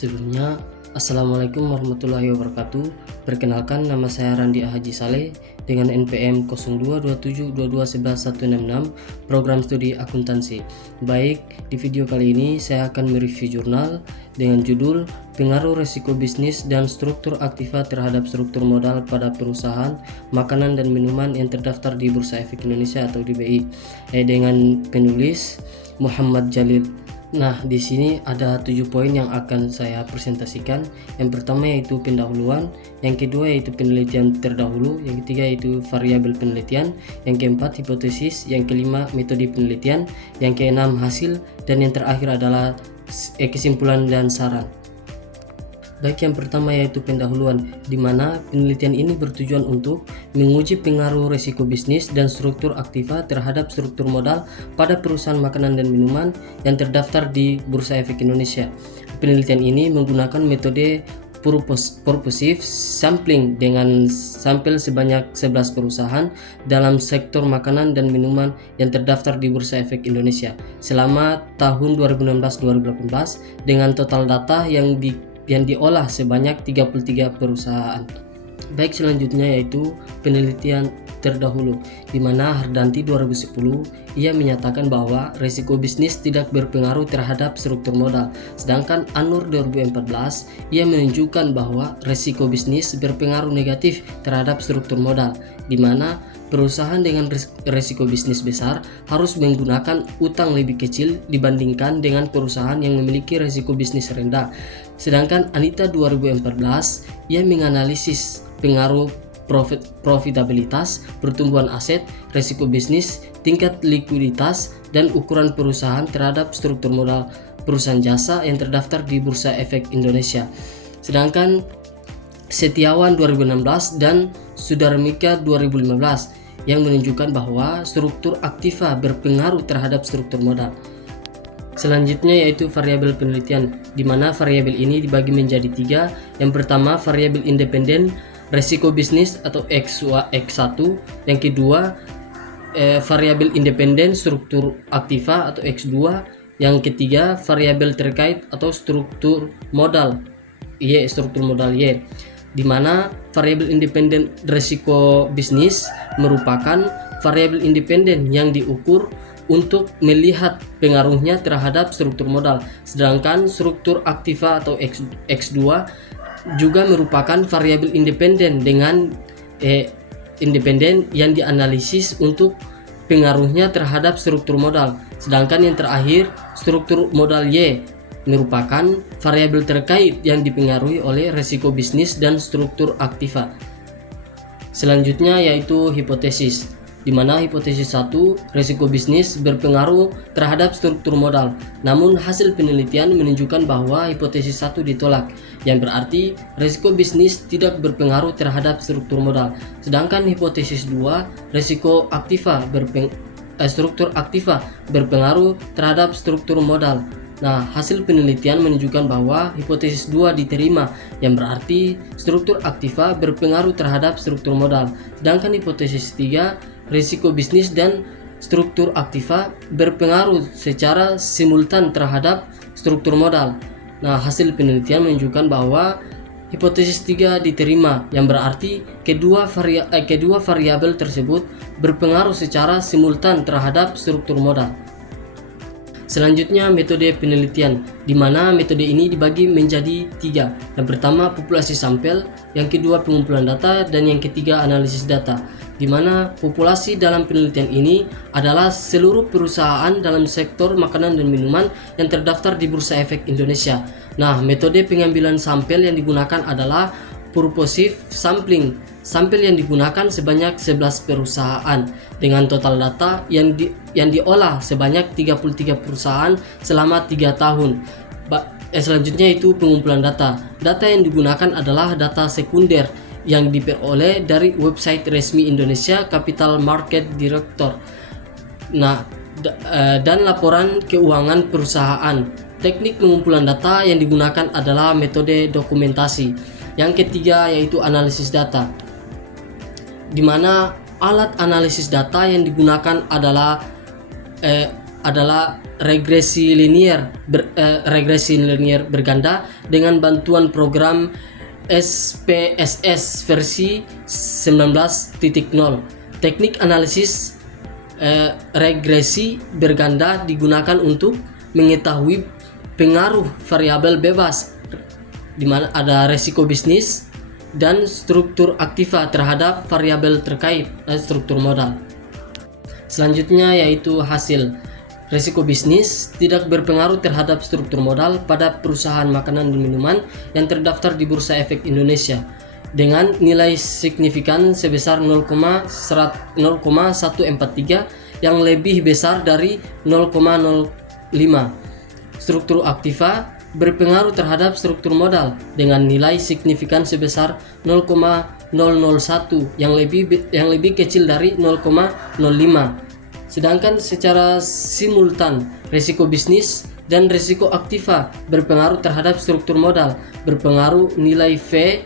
Sebelumnya, Assalamualaikum warahmatullahi wabarakatuh. Perkenalkan, nama saya Randi Haji Saleh dengan NPM 0227221166, program studi akuntansi. Baik, di video kali ini saya akan mereview jurnal dengan judul Pengaruh Resiko Bisnis dan Struktur Aktiva Terhadap Struktur Modal pada Perusahaan Makanan dan Minuman yang terdaftar di Bursa Efek Indonesia atau di BI, dengan penulis Muhammad Jalil. Nah, di sini ada 7 poin yang akan saya presentasikan. Yang pertama yaitu pendahuluan, yang kedua yaitu penelitian terdahulu, yang ketiga yaitu variabel penelitian, yang keempat hipotesis, yang kelima metode penelitian, yang keenam hasil, dan yang terakhir adalah kesimpulan dan saran. Baik, yang pertama yaitu pendahuluan, di mana penelitian ini bertujuan untuk menguji pengaruh resiko bisnis dan struktur aktiva terhadap struktur modal pada perusahaan makanan dan minuman yang terdaftar di Bursa Efek Indonesia. Penelitian ini menggunakan metode purposive sampling dengan sampel sebanyak 11 perusahaan dalam sektor makanan dan minuman yang terdaftar di Bursa Efek Indonesia selama tahun 2016-2018 dengan total data yang diolah sebanyak 33 perusahaan. Baik, selanjutnya yaitu penelitian terdahulu, di mana Hardanti 2010 ia menyatakan bahwa risiko bisnis tidak berpengaruh terhadap struktur modal, sedangkan Anur 2014 ia menunjukkan bahwa risiko bisnis berpengaruh negatif terhadap struktur modal, di mana perusahaan dengan risiko bisnis besar harus menggunakan utang lebih kecil dibandingkan dengan perusahaan yang memiliki risiko bisnis rendah. Sedangkan Anita 2014 ia menganalisis pengaruh profitabilitas, pertumbuhan aset, risiko bisnis, tingkat likuiditas, dan ukuran perusahaan terhadap struktur modal perusahaan jasa yang terdaftar di Bursa Efek Indonesia. Sedangkan Setiawan 2016 dan Sudarmika 2015 yang menunjukkan bahwa struktur aktiva berpengaruh terhadap struktur modal. Selanjutnya yaitu variabel penelitian, di mana variabel ini dibagi menjadi 3. Yang pertama variabel independen resiko bisnis atau X1, yang kedua variabel independen struktur aktiva atau X2, yang ketiga variabel terkait atau struktur modal Y, di mana variabel independen risiko bisnis merupakan variabel independen yang diukur untuk melihat pengaruhnya terhadap struktur modal, sedangkan struktur aktiva atau X2 juga merupakan variabel independen dengan independen yang dianalisis untuk pengaruhnya terhadap struktur modal, sedangkan yang terakhir struktur modal Y merupakan variabel terkait yang dipengaruhi oleh risiko bisnis dan struktur aktiva. Selanjutnya yaitu hipotesis, di mana hipotesis 1 risiko bisnis berpengaruh terhadap struktur modal, namun hasil penelitian menunjukkan bahwa hipotesis 1 ditolak, yang berarti risiko bisnis tidak berpengaruh terhadap struktur modal. Sedangkan hipotesis 2 risiko struktur aktiva berpengaruh terhadap struktur modal. Nah, hasil penelitian menunjukkan bahwa hipotesis 2 diterima, yang berarti struktur aktiva berpengaruh terhadap struktur modal. Sedangkan hipotesis 3, risiko bisnis dan struktur aktiva berpengaruh secara simultan terhadap struktur modal. Nah, hasil penelitian menunjukkan bahwa hipotesis 3 diterima, yang berarti kedua variabel tersebut berpengaruh secara simultan terhadap struktur modal. Selanjutnya metode penelitian, di mana metode ini dibagi menjadi 3. Yang pertama populasi sampel, yang kedua pengumpulan data, dan yang ketiga analisis data. Di mana populasi dalam penelitian ini adalah seluruh perusahaan dalam sektor makanan dan minuman yang terdaftar di Bursa Efek Indonesia. Nah, metode pengambilan sampel yang digunakan adalah purposive sampling. Sampel yang digunakan sebanyak 11 perusahaan dengan total data yang diolah sebanyak 33 perusahaan selama 3 tahun. Selanjutnya itu pengumpulan data. Data yang digunakan adalah data sekunder yang diperoleh dari website resmi Indonesia Capital Market Director. Nah, dan laporan keuangan perusahaan. Teknik pengumpulan data yang digunakan adalah metode dokumentasi. Yang ketiga yaitu analisis data, di mana alat analisis data yang digunakan adalah adalah regresi linier berganda dengan bantuan program SPSS versi 19.0. Teknik analisis regresi berganda digunakan untuk mengetahui pengaruh variabel bebas di mana ada resiko bisnis dan struktur aktiva terhadap variabel terkait struktur modal. Selanjutnya yaitu hasil. Resiko bisnis tidak berpengaruh terhadap struktur modal pada perusahaan makanan dan minuman yang terdaftar di Bursa Efek Indonesia dengan nilai signifikan sebesar 0,143 yang lebih besar dari 0,05. Struktur aktiva berpengaruh terhadap struktur modal dengan nilai signifikan sebesar 0,001 yang lebih kecil dari 0,05. Sedangkan secara simultan resiko bisnis dan resiko aktiva berpengaruh terhadap struktur modal, berpengaruh nilai V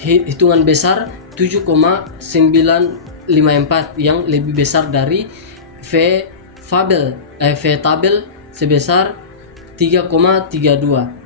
hitungan besar 7,954 yang lebih besar dari V tabel sebesar 3,32.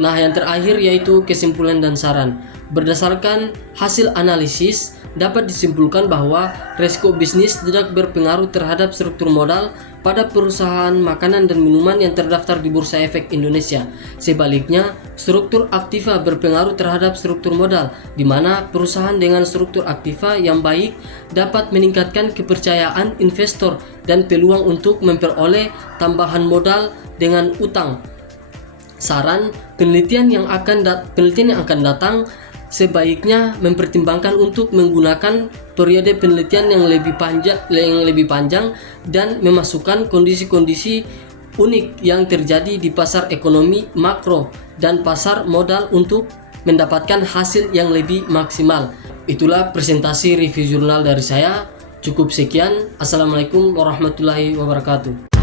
Nah, yang terakhir yaitu kesimpulan dan saran. Berdasarkan hasil analisis, dapat disimpulkan bahwa resiko bisnis tidak berpengaruh terhadap struktur modal pada perusahaan makanan dan minuman yang terdaftar di Bursa Efek Indonesia. Sebaliknya, struktur aktiva berpengaruh terhadap struktur modal, di mana perusahaan dengan struktur aktiva yang baik dapat meningkatkan kepercayaan investor dan peluang untuk memperoleh tambahan modal dengan utang. Saran, penelitian yang akan datang sebaiknya mempertimbangkan untuk menggunakan periode penelitian yang lebih panjang dan memasukkan kondisi-kondisi unik yang terjadi di pasar ekonomi makro dan pasar modal untuk mendapatkan hasil yang lebih maksimal. Itulah presentasi review jurnal dari saya. Cukup sekian. Assalamualaikum warahmatullahi wabarakatuh.